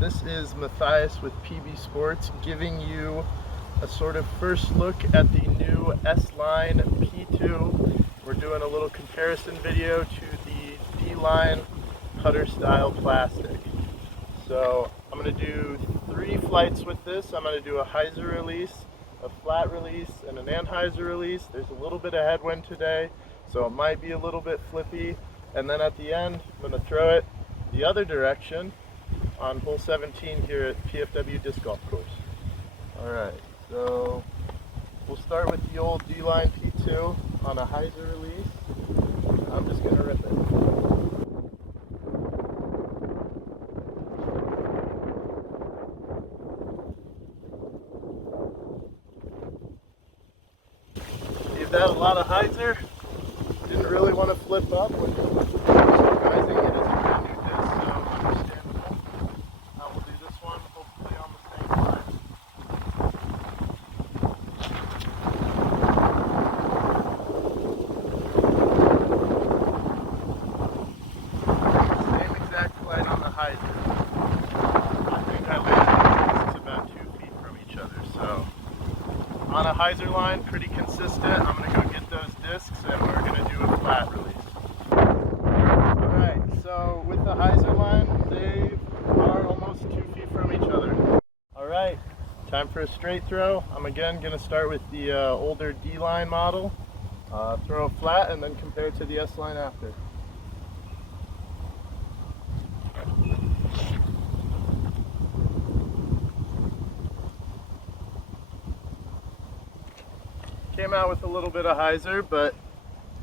This is Matthias with PB Sports giving you a sort of first look at the new S-Line P2. We're doing a little comparison video to the D-Line putter style plastic. So I'm going to do 3 flights with this. I'm going to do a hyzer release, a flat release, and an anhyzer release. There's a little bit of headwind today, so it might be a little bit flippy. And then at the end, I'm going to throw it the other direction on hole 17 here at PFW Disc Golf Course. Alright, so we'll start with the old D-Line P2 on a hyzer release. I'm just going to rip it. Gave that a lot of hyzer. Didn't really want to flip up, which is surprising. It is a brand new disc, so understandable. We'll do this one hopefully on the same line. Same exact flight on the hyzer. I think I landed about 2 feet from each other, so on a hyzer line, pretty consistent. I'm going to go get those discs and we're going to do a flat release. Alright, so with the hyzer line, they are almost 2 feet from each other. Alright, time for a straight throw. I'm again going to start with the older D-Line model, throw it flat, and then compare it to the S-Line after. Came out with a little bit of hyzer, but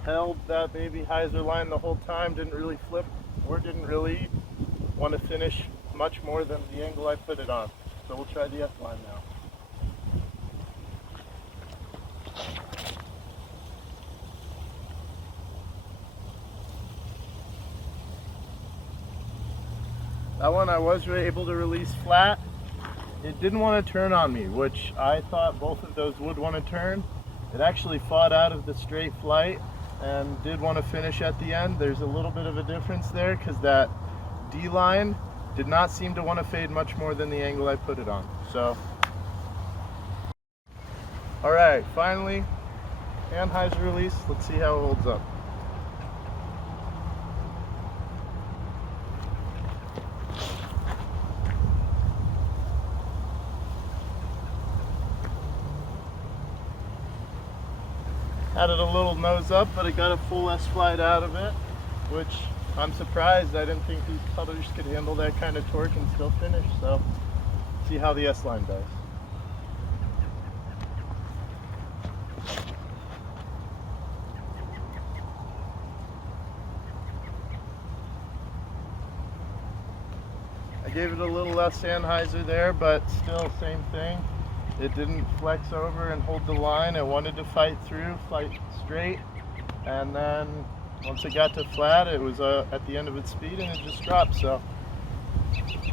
held that baby hyzer line the whole time, didn't really flip or didn't really want to finish much more than the angle I put it on. So we'll try the S-Line now. That one I was able to release flat. It didn't want to turn on me, which I thought both of those would want to turn. It actually fought out of the straight flight and did want to finish at the end. There's a little bit of a difference there because that D-Line did not seem to want to fade much more than the angle I put it on. So, alright, finally, anhyzer release. Let's see how it holds up. Had it a little nose up, but it got a full S-Flight out of it, which I'm surprised. I didn't think these putters could handle that kind of torque and still finish, so see how the S-Line does. I gave it a little less anhyzer there, but still same thing. It didn't flex over and hold the line. It wanted to fight through, fight straight, and then once it got to flat, it was at the end of its speed and it just dropped. So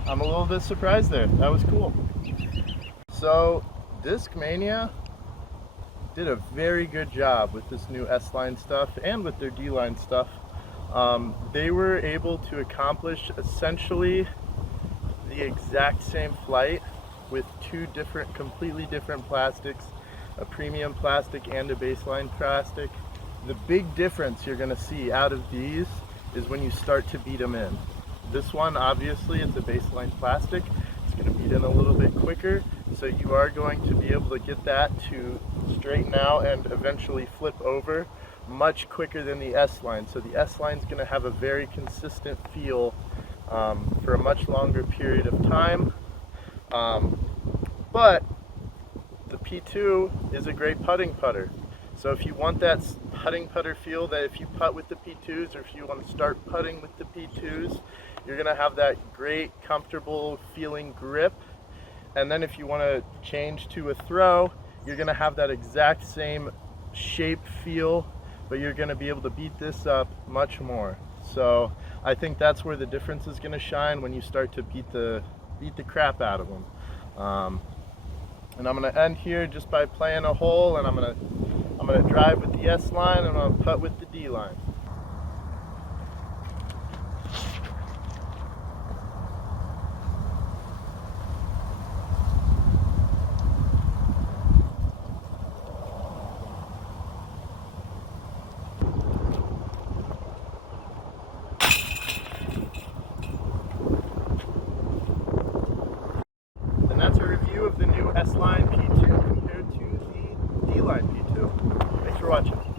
I'm a little bit surprised there. That was cool. So Discmania did a very good job with this new S-Line stuff and with their D-Line stuff. They were able to accomplish essentially the exact same flight with 2 completely different plastics, a premium plastic and a baseline plastic. The big difference you're going to see out of these is when you start to beat them in. This one, obviously, it's a baseline plastic. It's going to beat in a little bit quicker, so you are going to be able to get that to straighten out and eventually flip over much quicker than the S-Line. So the S-Line is going to have a very consistent feel for a much longer period of time. But the P2 is a great putting putter. So if you want that putting putter feel, that if you putt with the P2s or if you want to start putting with the P2s, you're going to have that great, comfortable feeling grip. And then if you want to change to a throw, you're going to have that exact same shape feel, but you're going to be able to beat this up much more. So I think that's where the difference is going to shine when you start to beat the crap out of them. And I'm going to end here just by playing a hole, and I'm going to drive with the S-Line and I'm going to putt with the D-Line. review of the new S-Line P2 compared to the D-Line P2. Thanks for watching.